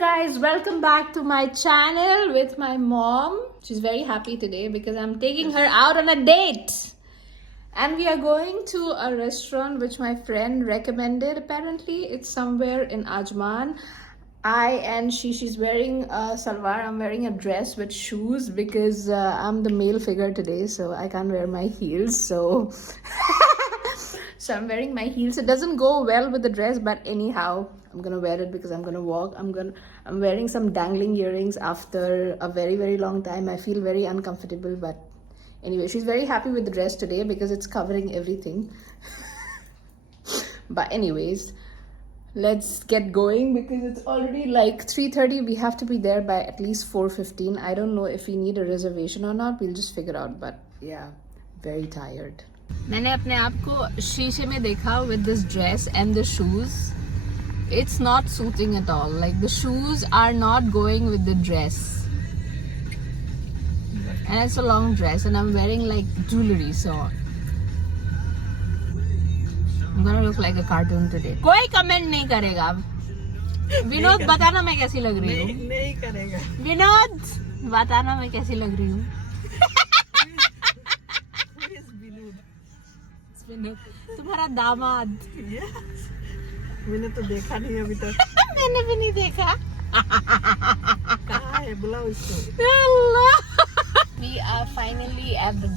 guys, welcome back to my channel with my mom. She's very happy today because I'm taking her out on a date. And we are going to a restaurant which my friend recommended. Apparently, it's somewhere in Ajman. She's wearing a salwar. I'm wearing a dress with shoes because I'm the male figure today, so I can't wear my heels. So I'm wearing my heels. It doesn't go well with the dress, but anyhow, I'm gonna wear it because I'm gonna walk. I'm wearing some dangling earrings after a very, very long time. I feel very uncomfortable, but anyway, she's very happy with the dress today because it's covering everything. But anyways, let's get going because it's already like 3:30. We have to be there by at least 4:15. I don't know if we need a reservation or not. We'll just figure out. But yeah, very tired. मैंने अपने आप को शीशे में देखा with this dress and the shoes. It's not suiting at all. Like the shoes are not going with the dress. And it's a long dress and I'm wearing like jewelry, so I'm gonna look like a cartoon today. कोई comment नहीं करेगा. विनोद बताना मैं कैसी लग रही हूँ. नहीं करेगा. विनोद बताना मैं कैसी लग रही हूँ. तुम्हारा दामाद. मैंने तो देखा नहीं अभी तक. मैंने भी नहीं देखा. कहाँ है बुलाओ इसको. We are finally at the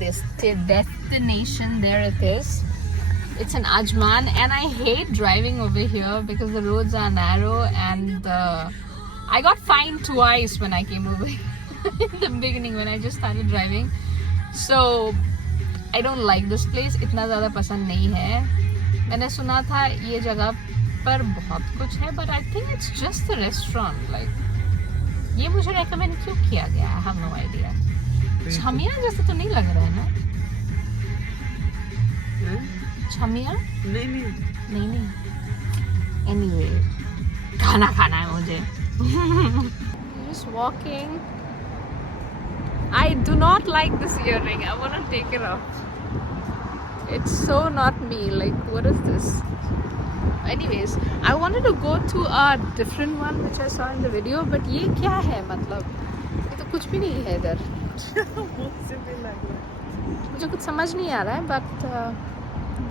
destination. There it is. It's in Ajman, and I hate driving over here because the roads are narrow, and I got fined twice when I came over here in the beginning when I just started driving. So I don't like this place. इतना ज़्यादा पसंद नहीं है. मैंने सुना था ये जगह पर बहुत कुछ है, but I think it's just a restaurant. Like ये मुझे recommend क्यों किया गया? I have no idea. छमिया जैसे तो नहीं लग रहा है ना? छमिया? नहीं. Anyway, खाना है मुझे. Just walking. I do not like this earring. I want to take it off. It's so not me. Like, what is this? Anyways, I wanted to go to a different one which I saw in the video, but ये क्या है मतलब? ये तो कुछ भी नहीं है इधर. मुझे कुछ समझ नहीं आ रहा है, but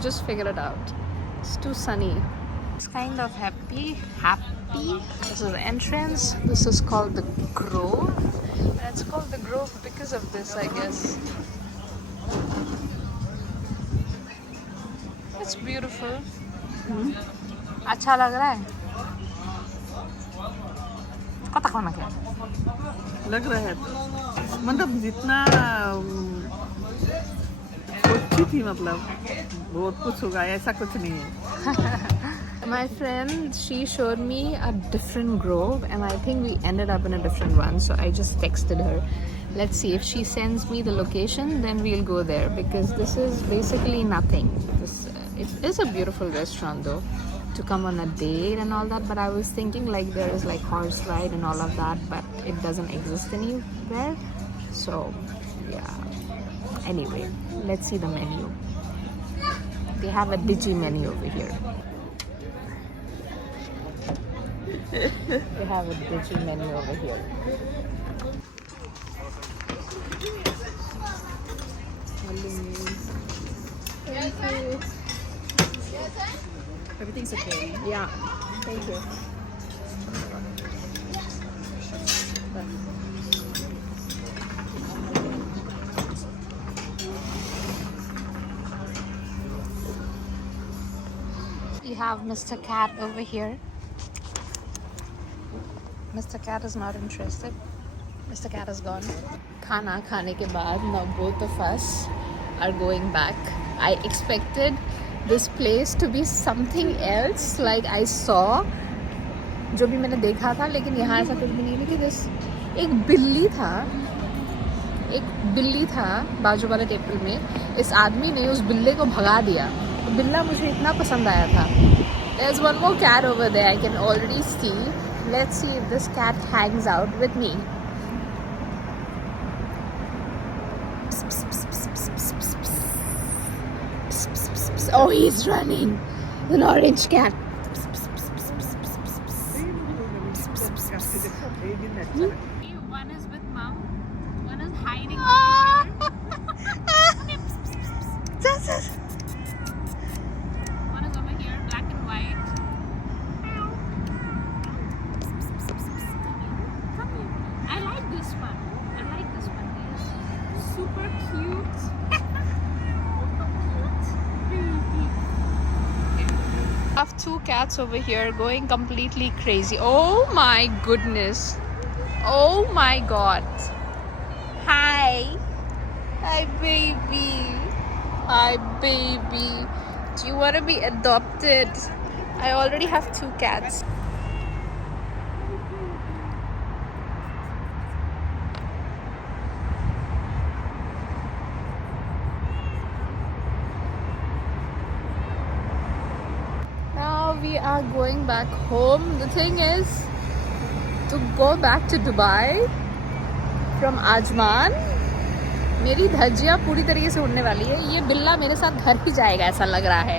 just figure it out. It's too sunny. It's kind of happy. This is the entrance. This is called the Grove. And it's called the Grove because of this, I guess. It's beautiful. अच्छा लग रहा है. कता खाना क्या? लग रहा है मतलब जितना सोची थी मतलब बहुत कुछ होगा ऐसा कुछ नहीं है. My friend, she showed me a different grove and I think we ended up in a different one. So I just texted her. Let's see if she sends me the location, then we'll go there because this is basically nothing. It is a beautiful restaurant though to come on a date and all that, but I was thinking like there is like horse ride and all of that, but it doesn't exist anywhere. So yeah. Anyway, let's see the menu. They have a digi menu over here. They have a digi menu over here. Thank you. Everything's okay. Yeah, thank you. We have Mr. Cat over here. Mr. Cat is not interested. Mr. Cat is gone. Khana khane ke baad, now both of us are going back. I expected this place to be something else, like I saw जो भी मैंने देखा था, लेकिन यहाँ ऐसा कुछ भी नहीं. लेकिन एक बिल्ली था बाजू वाले टेबल में. इस आदमी ने उस बिल्ले को भगा दिया. बिल्ला मुझे इतना पसंद आया था. There's one more cat over there I can already see. Let's see if this cat hangs out with me. Oh, he's running. An orange cat. एक दिन अच्छा लगा। One is with mom, one is hiding. One is over here, black and white. Come here. I like this one. Guys. Super cute. I have two cats over here going completely crazy. Oh my goodness. Oh my god. Hi. Hi baby. Hi baby. Do you want to be adopted? I already have two cats. Now we are going back home. The thing is to go back to Dubai from Ajman. मेरी धज्जियाँ पूरी तरीके से उड़ने वाली है. ये बिल्ला मेरे साथ घर ही जाएगा ऐसा लग रहा है.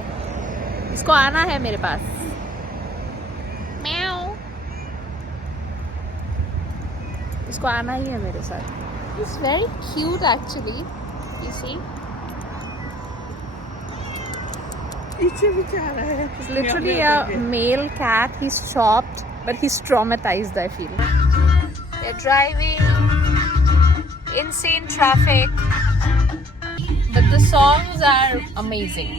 इसको आना है मेरे पास. म्याऊ. इसको आना ही है मेरे साथ. It's very cute actually. You see? पीछे भी क्या रहा है? It's literally a male cat. He's chopped, but he's traumatized, I feel. They're driving. Insane traffic. But the songs are amazing.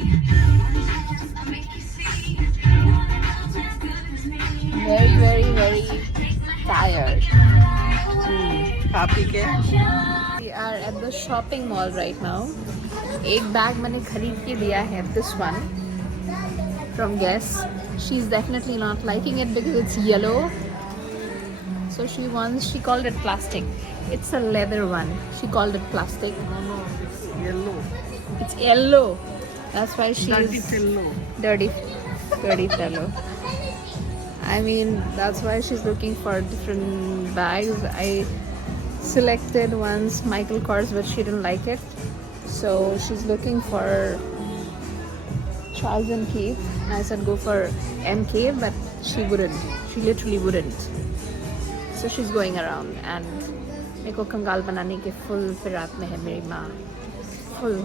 Very, very, very tired. खा P के We are at the shopping mall right now. एक bag मैंने खरीद के दिया है. This one. From Guess. She's definitely not liking it because it's yellow. So she called it plastic. It's a leather one. She called it plastic. no, it's yellow. It's yellow. That's why Dirty she's fellow. dirty fellow. I mean, that's why she's looking for different bags. I selected once Michael Kors, but she didn't like it. So she's looking for Charles and Keith. I said go for MK, but she wouldn't. She literally wouldn't. So she's going around and मेरे को कंगाल बनाने के full फिराक में है मेरी माँ. Full.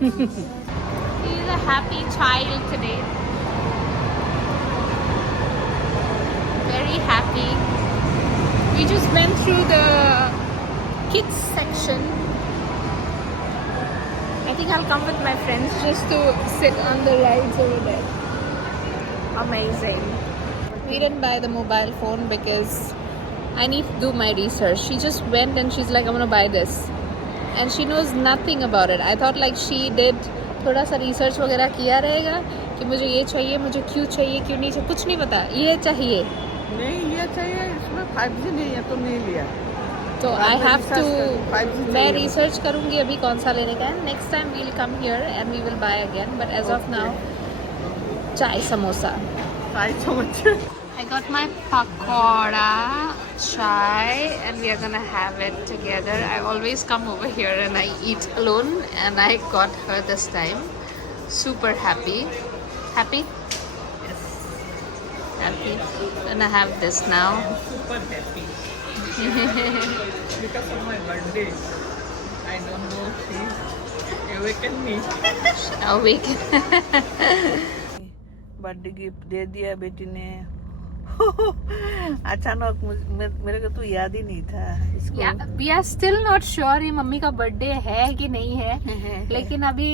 He's a happy child today. Very happy. We just went through the kids section. I think I'll come with my friends just to sit on the rides over there. Amazing. We didn't buy the mobile phone because I need to do my research. She just went and she's like, I'm gonna buy this. And she knows nothing about it. I thought like she did थोड़ा सा research वगैरह किया रहेगा कि मुझे ये चाहिए, मुझे क्यों चाहिए, क्यों नहीं चाहिए, कुछ नहीं पता. ये चाहिए. नहीं ये चाहिए, इसमें 5G नहीं है तो नहीं लिया. तो I have to. 5G मैं चाहिए. research करूँगी अभी कौन सा लेने का है. Next time we'll come here and we will buy again. But as of now, chai samosa. Try so much. I got my pakora chai and we are gonna have it together. I always come over here and I eat alone and I got her this time. Super happy. Happy? Yes. Happy. Gonna have this now. Super happy. Because of my birthday. I don't know, she awakened me. Awake. Birthday gift दे दिया बेटी ने. अचानक मेरे को तो याद ही नहीं था इसको. Yeah, we are still not sure ये मम्मी का बर्थडे है कि नहीं है. लेकिन अभी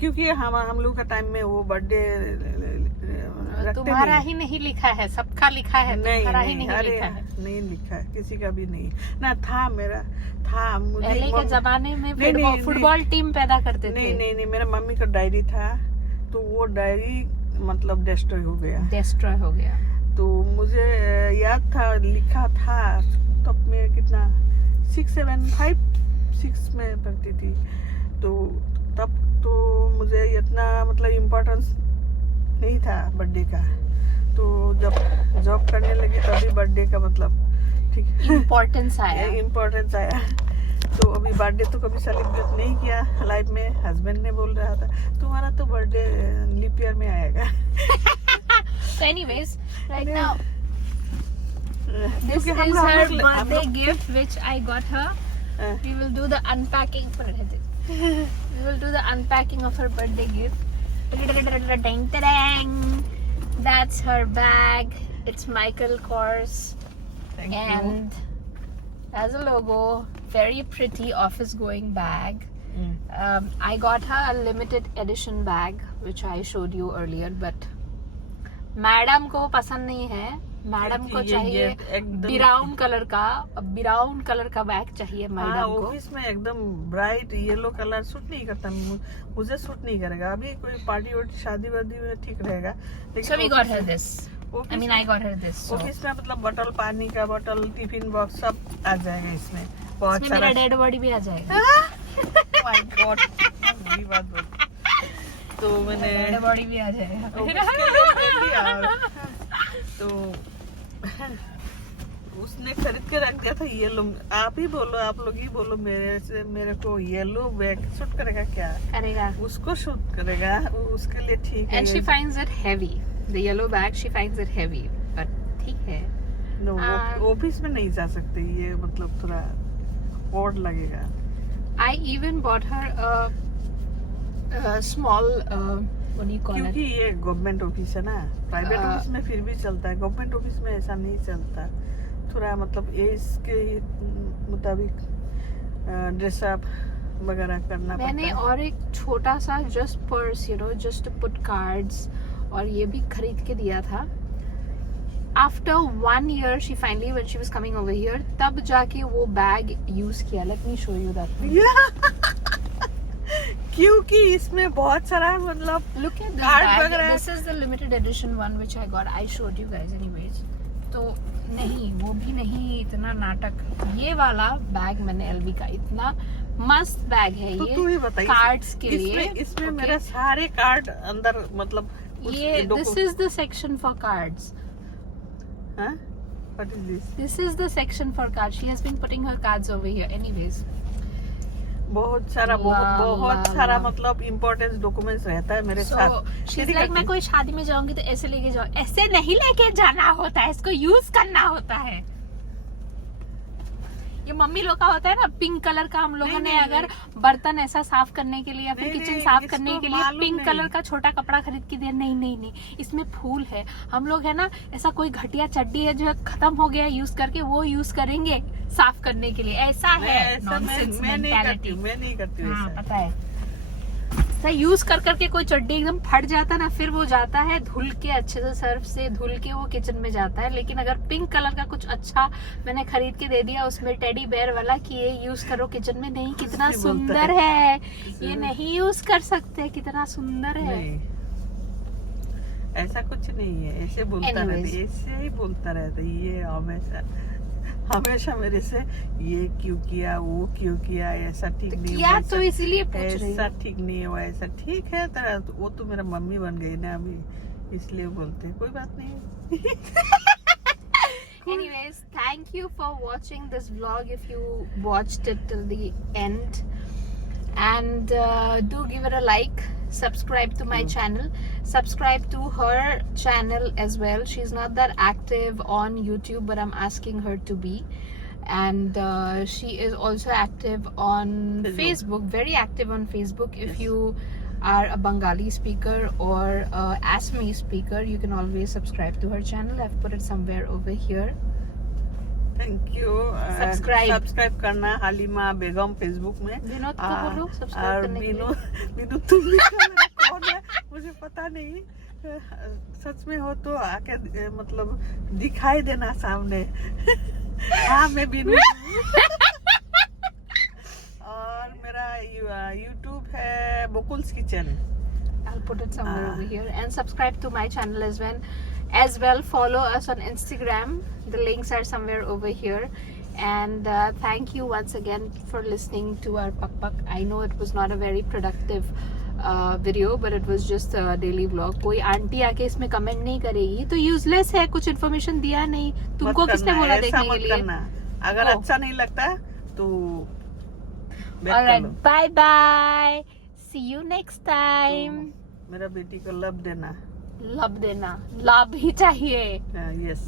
क्योंकि हम लोग का टाइम में वो बर्थडे तुम्हारा ही नहीं लिखा है, सबका लिखा है, तुम्हारा ही नहीं अरे लिखा है. नहीं लिखा, किसी का भी नहीं ना था. मेरा था, मुझे पहले के जमाने में नहीं, फुटबॉल टीम पैदा करते थे. नहीं मेरा मम्मी का डायरी था तो वो डायरी मतलब डिस्ट्रॉय हो गया. तो मुझे याद था, लिखा था. तब मैं कितना 6 में पढ़ती थी. तो तब तो मुझे इतना मतलब इम्पोर्टेंस नहीं था बर्थडे का. तो जब जॉब करने लगी तभी बर्थडे का मतलब ठीक इम्पोर्टेंस आया. इम्पोर्टेंस आया. तो अभी बर्थडे तो कभी सेलिब्रेट नहीं किया लाइफ में। हस्बैंड ने बोल रहा था तुम्हारा तो बर्थडे लीप ईयर में आएगा। So anyways, right now this क्योंकि is हम her लोग- birthday gift which I got her. We will do the unpacking for it. We will do the unpacking of her birthday gift. Ding, ding. That's her bag. It's Michael Kors Thank you. and has a logo. Very pretty office going bag. I got her a limited edition bag which I showed you earlier, but madam को पसंद नहीं है। Madam को चाहिए brown colour का bag चाहिए madam को। Office में एकदम ब्राइट येलो कलर सूट नहीं करता, मुझे सूट नहीं करेगा। अभी कोई पार्टी वार्टी शादी वादी में ठीक रहेगा, So we got her this. I mean I got her this. So office में मतलब बोतल, पानी का बोतल, टिफिन बॉक्स सब आ जाएगा इसमें। बहुत इसमें सारा मेरा डेड बॉडी भी आ जाएगा। माय गॉड, बुरी बात बोल। तो मैंने डेड बॉडी भी आ जाएगा। तो उसने खरीद के रख दिया था येलो। आप ही बोलो, आप लोग ही बोलो मेरे को येलो बैग सूट करेगा क्या? करेगा। उसको सूट करेगा, उसके लिए ठीक है। And she finds it heavy. The yellow bag she finds it heavy, but ठीक है। नो, ऑफिस में नहीं जा सकते, ये मतलब थोड़ा ऑड लगेगा। I even bought her a small what do you call it? क्योंकि ये गवर्नमेंट ऑफिस है ना, प्राइवेट ऑफिस में फिर भी चलता है, गवर्नमेंट ऑफिस में ऐसा नहीं चलता। थोड़ा मतलब एज के मुताबिक ड्रेसअप वगैरह करना पड़ता है। मैंने और एक छोटा सा just purse, you know, just to put cards, और ये भी खरीद के दिया था। After 1 year she finally, when she was coming over here, तब जाके वो बैग यूज किया। Let me show you that. क्योंकि इसमें बहुत सारा मतलब Look at this card bag. वगैरह। This is the limited edition one which I got. I showed you guys anyways. तो नहीं, वो भी नहीं, इतना नाटक। ये वाला बैग मैंने एलवी का, इतना मस्त बैग है तो ये। तू ही बताइए कार्ड्स के लिए। इसमें Okay. मेरे सारे कार्ड अंदर मतलब ये this is the section for cards. What is this? This is the section for cards. She has been putting her cards over here. Anyways. बहुत सारा मतलब इम्पोर्टेंट डॉक्यूमेंट्स रहता है मेरे साथ। she's like, मैं कोई शादी में जाऊंगी तो ऐसे लेके जाओ। ऐसे नहीं लेके जाना होता है, इसको यूज करना होता है। ये मम्मी लोग का होता है ना, पिंक कलर का। हम लोगों ने अगर बर्तन ऐसा साफ करने के लिए या फिर किचन साफ करने के लिए पिंक कलर का छोटा कपड़ा खरीद के दिया। नहीं, इसमें फूल है। हम लोग है ना, ऐसा कोई घटिया चड्डी है जो खत्म हो गया यूज करके, वो यूज करेंगे साफ करने के लिए। ऐसा है नॉनसेंस मेंटालिटी। मैं नहीं करती हूँ हाँ, ऐसा। पता है। यूज कर करके कोई चड्डी एकदम फट जाता ना, फिर वो जाता है धुल के, अच्छे से सर्फ से धुल के वो किचन में जाता है। लेकिन अगर पिंक कलर का कुछ अच्छा मैंने खरीद के दे दिया, उसमें टेडी बेयर वाला कि ये यूज करो किचन में, नहीं, कितना सुंदर है, ये नहीं यूज कर सकते, कितना सुंदर है। ऐसा कुछ नहीं है, ऐसे बोलता रहता, ऐसे ही बोलता रहता ये हमेशा मेरे से, ये क्यों किया, वो क्यों किया, ऐसा ठीक नहीं किया तो इसीलिए पूछ रही ऐसा ठीक नहीं हुआ, ऐसा ठीक है तेरा, वो तो मेरा मम्मी बन गई ना अभी, इसलिए बोलते कोई बात नहीं। Anyways, thank you for watching this vlog if you watched it till the end, and do give it a like, subscribe to my channel, subscribe to her channel as well. She's not that active on YouTube, but I'm asking her to be, and she is also active on Facebook, very active on Facebook. If you are a Bengali speaker or Assamese speaker, you can always subscribe to her channel. I've put it somewhere over here. Thank you. Subscribe करना हालिमा बेगम Facebook में। विनोद को बोलो subscribe करने के लिए। विनोद तुम भी कौन है मुझे पता नहीं, सच में हो तो आके मतलब दिखाई देना सामने। हाँ मैं विनोद और मेरा YouTube है बोकुल्स kitchen. I'll put it somewhere over here, and subscribe to my channel as well. Follow us on Instagram. The links are somewhere over here. And thank you once again for listening to our pak. I know it was not a very productive video, but it was just a daily vlog. कोई aunty आके इसमें comment नहीं करेगी तो useless है, कुछ information दिया नहीं। तुमको किसने बोला देखने के लिए? अगर अच्छा नहीं लगता तो Alright, bye bye. See you next time. मेरा बेटी को लव देना. लव देना, लव ही चाहिए. Yes.